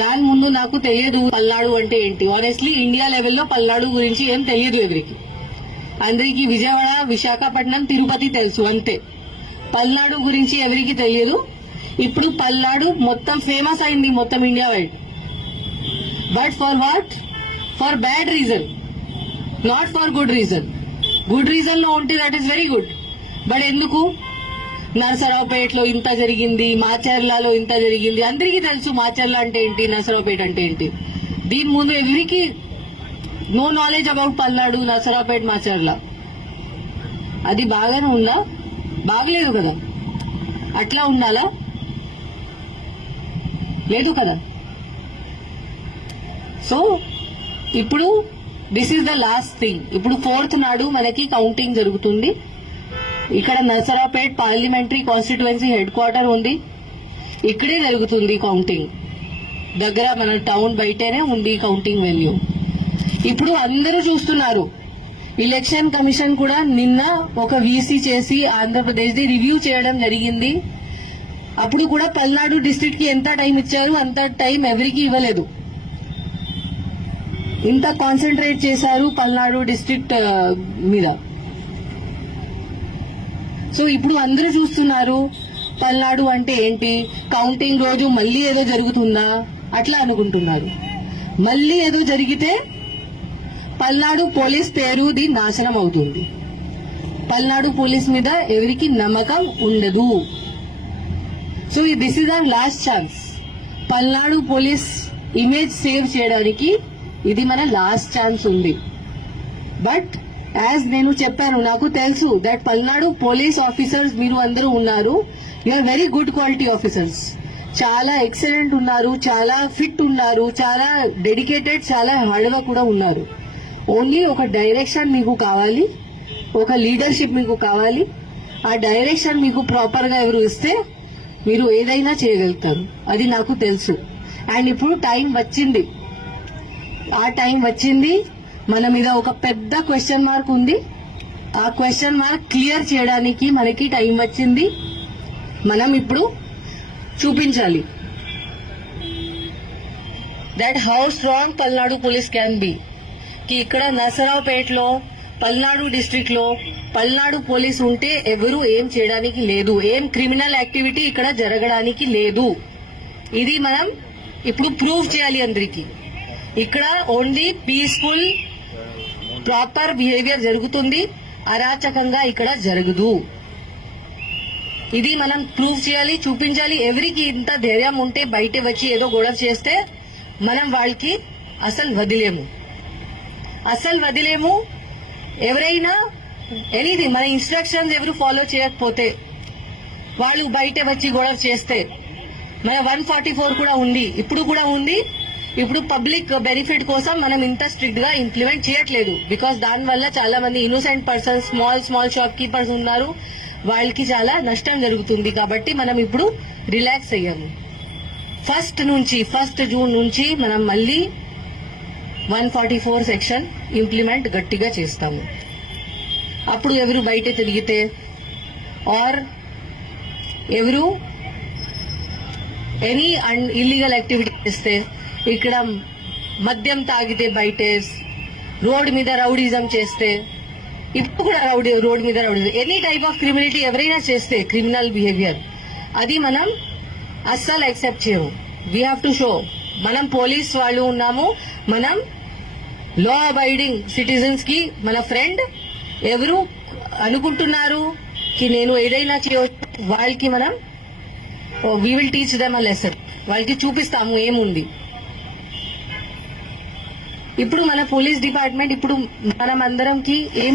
దాని ముందు నాకు తెలియదు పల్నాడు అంటే ఏంటి. ఆనెస్ట్లీ ఇండియా లెవెల్లో పల్నాడు గురించి ఏం తెలియదు ఎవరికి. అందరికి విజయవాడ, విశాఖపట్నం, తిరుపతి తెలుసు అంతే. పల్నాడు గురించి ఎవరికి తెలియదు. ఇప్పుడు పల్నాడు మొత్తం ఫేమస్ అయింది మొత్తం India wide. But for what? For bad reason, not for good reason. Good reason లో ఉంటే that is very good. But ఎందుకు? నరసరావుపేటలో ఇంత జరిగింది, మాచర్లలో ఇంత జరిగింది. అందరికీ తెలుసు మాచర్ల అంటే ఏంటి, నరసరావుపేట అంటే ఏంటి. దీని ముందు ఎవరికి no knowledge about Palnadu, Narasaraopet, Macherla. అది బాగానే ఉందా? బాగలేదు కదా. అట్లా ఉండాలా? లేదు కదా. సో ఇప్పుడు this is the last thing. ఇప్పుడు 4th నాడు మనకి కౌంటింగ్ జరుగుతుంది. ఇక్కడ Narasaraopet parliamentary constituency head quarter ఉంది. ఇక్కడే జరుగుతుంది కౌంటింగ్. దగ్గర మన టౌన్ బయటనే ఉంది కౌంటింగ్ వెన్యూ. ఇప్పుడు అందరూ చూస్తున్నారు. ఎలక్షన్ కమిషన్ కూడా నిన్న ఒక వీసీ చేసి ఆంధ్రప్రదేశ్ ది రివ్యూ చేయడం జరిగింది. అప్పుడు కూడా పల్నాడు డిస్ట్రిక్ట్ కి ఎంత టైం ఇచ్చారు, అంత టైం ఎవరికి ఇవ్వలేదు. ఇంత కాన్సన్ట్రేట్ చేశారు పల్నాడు డిస్ట్రిక్ట్ మీద. సో ఇప్పుడు అందరూ చూస్తున్నారు పల్నాడు అంటే ఏంటి. కౌంటింగ్ రోజు మళ్ళీ ఏదో జరుగుతుందా అట్లా అనుకుంటున్నారు. మళ్ళీ ఏదో జరిగితే పల్నాడు పోలీస్ పేరుది నాశనం అవుతుంది. పల్నాడు పోలీస్ మీద ఎవరికి నమ్మకం ఉండదు. So this is our last chance. Palnadu police image save చేయడానికి ఇది మన లాస్ట్ ఛాన్స్ ఉంది. బట్ యాజ్ నేను చెప్పాను, నాకు తెలుసు దట్ పల్నాడు పోలీస్ ఆఫీసర్స్ మీరు అందరూ ఉన్నారు. You are very good quality officers. చాలా ఎక్సలెంట్ ఉన్నారు, చాలా ఫిట్ ఉన్నారు, చాలా డెడికేటెడ్, చాలా హార్డ్ వర్క్ కూడా ఉన్నారు. ఓన్లీ ఒక డైరెక్షన్ మీకు కావాలి, ఒక లీడర్షిప్ మీకు కావాలి. ఆ డైరెక్షన్ మీకు ప్రాపర్ గా ఎవరు ఇస్తే మీరు ఏదైనా చేయగలుగుతారు. అది నాకు తెలుసు. అండ్ ఇప్పుడు టైం వచ్చింది. ఆ టైం వచ్చింది. మన మీద ఒక పెద్ద క్వశ్చన్ మార్క్ ఉంది. ఆ క్వశ్చన్ మార్క్ క్లియర్ చేయడానికి మనకి టైం వచ్చింది. మనం ఇప్పుడు చూపించాలి that how strong Palnadu police can be. కి ఇక్కడ నరసరావుపేటలో, పల్నాడు డిస్ట్రిక్ట్ లో పల్నాడు పోలీస్ ఉంటే ఎవరు ఏం చేయడానికి లేదు. ఏం క్రిమినల్ యాక్టివిటీ ఇక్కడ జరగడానికి లేదు. ఇది మనం ఇప్పుడు ప్రూవ్ చేయాలి అందరికీ. ఇక్కడ ఓన్లీ పీస్ఫుల్ ప్రాపర్ బిహేవియర్ జరుగుతుంది. అరాచకంగా ఇక్కడ జరగదు. ఇది మనం ప్రూవ్ చేయాలి, చూపించాలి. ఎవరికి ఇంత ధైర్యం ఉంటే బయట వచ్చి ఏదో గొడవ చేస్తే మనం వాళ్ళకి అసలు వదిలేము. ఎవరైనా ఎనీథింగ్ మన ఇన్స్ట్రక్షన్స్ ఎవరు ఫాలో చేయకపోతే, వాళ్ళు బయట వచ్చి గొడవ చేస్తే, మన 144 కూడా ఉంది, ఇప్పుడు కూడా ఉంది. ఇప్పుడు పబ్లిక్ బెనిఫిట్ కోసం మనం ఇంత స్ట్రిక్ట్ గా ఇంప్లిమెంట్ చేయట్లేదు. బికాస్ దానివల్ల చాలా మంది innocent persons, small shop keepers ఉన్నారు, వాళ్ళకి చాలా నష్టం జరుగుతుంది. కాబట్టి మనం ఇప్పుడు రిలాక్స్ అయ్యాము. 1 జూన్ నుంచి మనం మళ్ళీ 144 సెక్షన్ ఇంప్లిమెంట్ గట్టిగా చేస్తాము. అప్పుడు ఎవరు బయట తిరిగితే ఆర్ ఎవరు ఎనీ ఇల్లీగల్ యాక్టివిటీ చేస్తే, ఇక్కడ మద్యం తాగితే బయట రోడ్ మీద రౌడీజం చేస్తే, ఇప్పుడు కూడా రోడ్ మీద rowdyism, any type of criminality ఎవరైనా చేస్తే క్రిమినల్ బిహేవియర్, అది మనం అస్సలు యాక్సెప్ట్ చేయము. వీ హ్యావ్ టు షో మనం పోలీస్ వాళ్ళు ఉన్నాము. మనం లా అబైడింగ్ సిటిజన్స్ కి మన ఫ్రెండ్. ఎవరు అనుకుంటున్నారు కి నేను ఏదైనా చేయవచ్చు, వాళ్ళకి మనం we will teach them a lesson. వాళ్ళకి చూపిస్తాము ఏముంది. ఇప్పుడు మన పోలీస్ డిపార్ట్మెంట్ ఇప్పుడు మనం అందరంకి ఏం